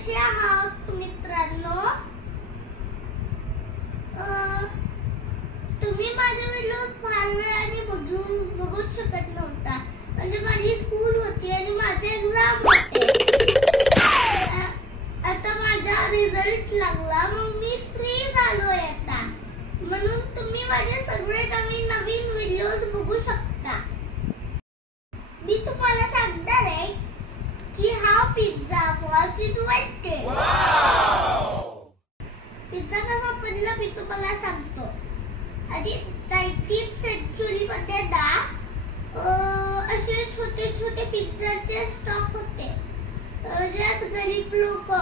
कसे आहात मित्रांनो? तुम्ही माझे व्हिडिओज फार वेळाने बघूच शकत नव्हता, म्हणजे माझी स्कूल होती आणि माझे एक्झाम होते. आता माझा रिझल्ट लागला, मग मी फ्री झालोय आता, म्हणून तुम्ही माझे सगळे नवीन व्हिडिओज बघू शकता. मी तुम्हाला सांगणार आहे की हा पिझ्झा was invented. पिझ्झा कसा बनला मी तुम्हाला सांगतो. आधी 19th सेंचुरी मध्ये असे छोटे छोटे पिझ्झाचे स्टॉक होते, ज्यात गरीब लोक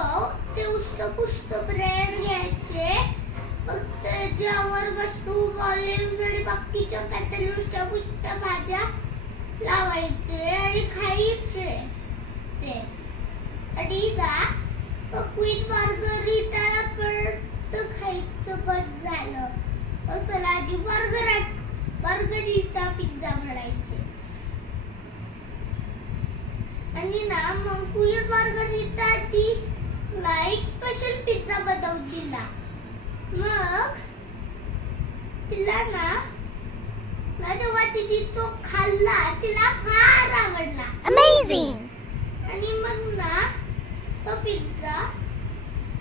ते उष्टपुष्ट ब्रेड घ्यायचे, मग त्याच्यावर मशरूम, ऑलिव्ह आणि बाकीच्या काहीतरी उष्टपुष्ट भाज्या लावायचे आणि खायचे ते. आणि क्वीन मार्गरिटाला पण खायचं बंद झालं, मग त्याला आधी मार्गरिटा पिझ्झा म्हणायचे. आणि मग क्वीन मार्गरिटा ती एक स्पेशल पिझ्झा बनवून दिला. मग तिला जेव्हा तिने तो खाल्ला तिला फार आवडला. Amazing. आणि मग तो पिझ्झा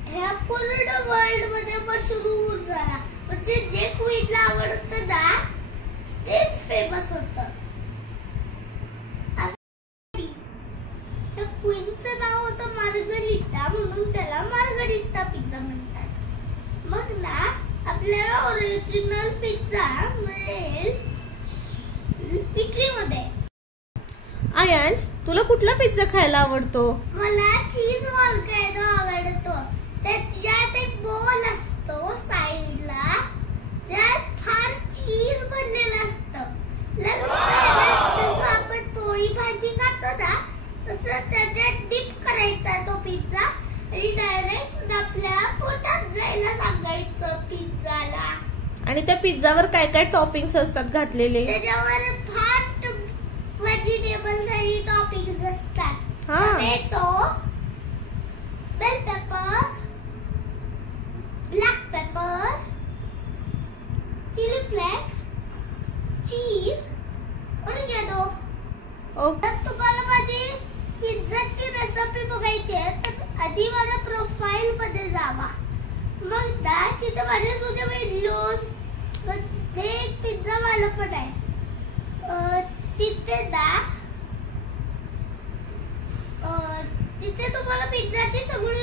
ह्या पूर्ण वर्ल्ड मध्ये मशहूर झाला. म्हणजे जे क्वीनला आवडतं तेच फेमस होतं. त्या क्वीनचं नाव होतं मार्गरिटा, म्हणून त्याला मार्गरिटा पिझ्झा म्हणतात. मग आपल्याला ओरिजिनल पिझ्झा मिळेल इटलीमध्ये. आयांश, तुला कुठला पिझ्झा खायला आवडतो? मला चीज वॉल्केनो आवडतो. त्याच्यात एक बोल असतो साइडला, ज्यात फार चीज भरलेलं असतं. जसं आपण पोळी भाजी खातो तसं त्याच्यात डिप करायचा तो पिझ्झा आणि डायरेक्ट आपल्या पोटात जायला सांगायचं पिझ्झाला. आणि त्या पिझ्झावर काय काय टॉपिंग्स असतात घातलेले? त्याच्यावर फार व्हेजिटेबल्स आणि टॉपिंग्स असतात. Tomato, bell pepper, black pepper, chilli flakes, cheese, oregano. तर तुम्हाला माझी पिझ्झाची रेसिपी बघायची आहे तर आधी माझ्या प्रोफाइल मध्ये जावा. मग तिथे माझे तुझे व्हिडिओज मध्ये एक पिझ्झा वाला पण आहे. तिथे तुम्हाला पिझ्झाची सगळी